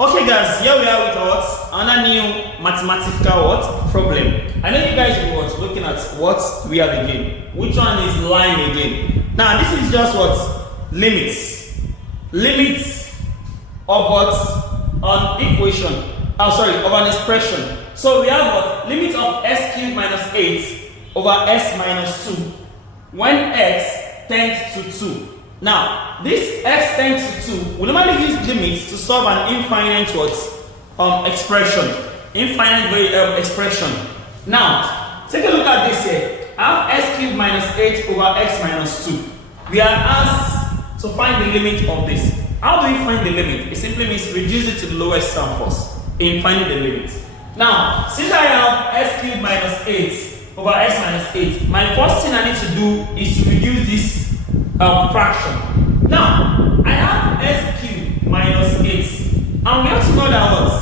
Okay guys, here we are with what? Another new mathematical what? Problem. I know you guys were looking at what we have again. Which one is line again? Now this is just what? Limits. Limits of what? An equation. Of an expression. So we have what? Limit of s cubed minus 8 over s minus 2 when x tends to 2. Now, this x tends to 2, we normally use limits to solve an infinite what? Expression. Infinite expression. Now, take a look at this here. I have s cubed minus 8 over x minus 2. We are asked to find the limit of this. How do we find the limit? It simply means reduce it to the lowest term first in finding the limit. Now, since I have s cubed minus 8 over x minus 8, my first thing I need to do is to reduce this fraction. Now, I have s cubed minus 8, and we have to know that what?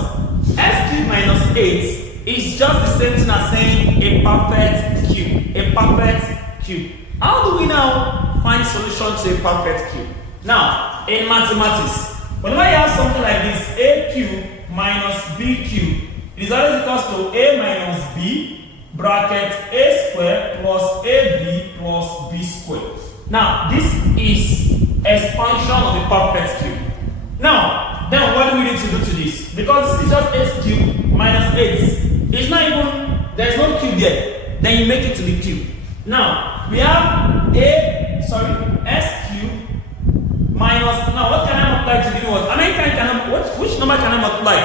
S cubed minus 8 is just the same thing as saying a perfect cube. A perfect cube. How do we now find solution to a perfect cube? Now, in mathematics, whenever you have something like this, a cube minus b cube, it is always equals to a minus b bracket a square plus ab plus b square. Now, this is expansion of a perfect cube. Now, then what do we need to do to this? Because this is just s cubed minus 8. It's not even, there's no cube there. Then you make it to the cube. Now, we have s cubed minus, now what can I multiply to give me what? How many times can I, which number can I multiply?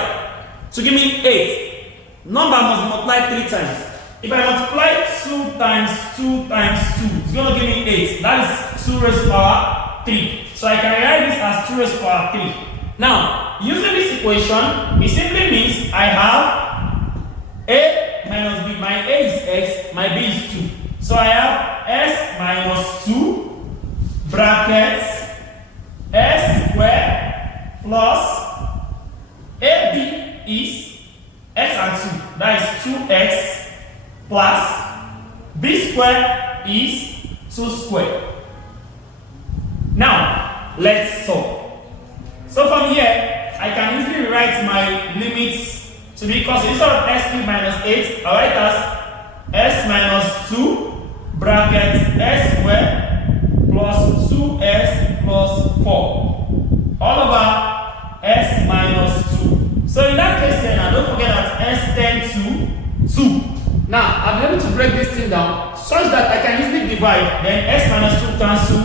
To give me 8. Number must multiply 3 times. If I multiply 2 times 2 times 2, it's going to give me 8. That is 2 raised to power 3. So I can write this as 2 raised to power 3. Now, using this equation, it simply means I have a minus b. My a is x, my b is 2. So I have s minus 2 brackets s squared plus ab is x and 2. That is 2x plus b squared is 2 squared. Now, let's solve. So from here, I can easily write my limits to be equal to, instead of s cubed minus 8, I'll write as s minus 2 bracket s squared plus 2s plus 4 all over s minus 2. So in that case then, don't forget that s tends to 2. Now, I'm able to break this thing down such that I can easily divide, then s minus 2 cancel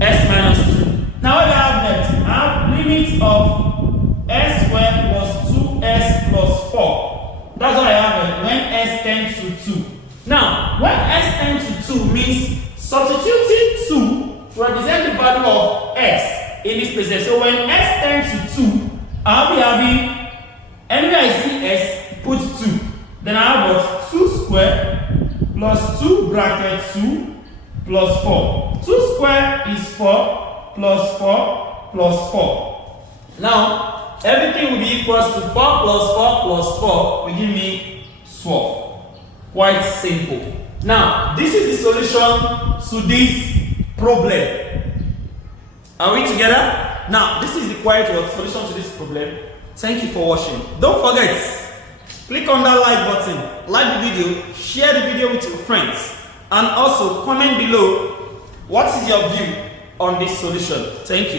s minus 2. Now what do I have left? I have limits of s squared plus 2s plus 4. That's what I have when s tends to 2. Now, when s tends to 2 means substituting 2 to represent the value of x in this place. So when s tends to 2, I'll be having, anywhere I see s, put 2. Then I have what? 2 squared plus 2 bracket 2 plus 4. 2 squared is 4 plus 4 plus 4. Now, everything will be equals to 4 plus 4 plus 4 will give me 12. Quite simple. Now, this is the solution to this problem. Are we together? Now, this is the quiet solution to this problem. Thank you for watching. Don't forget, click on that like button, like the video, share the video with your friends, and also comment below what is your view on this solution. Thank you.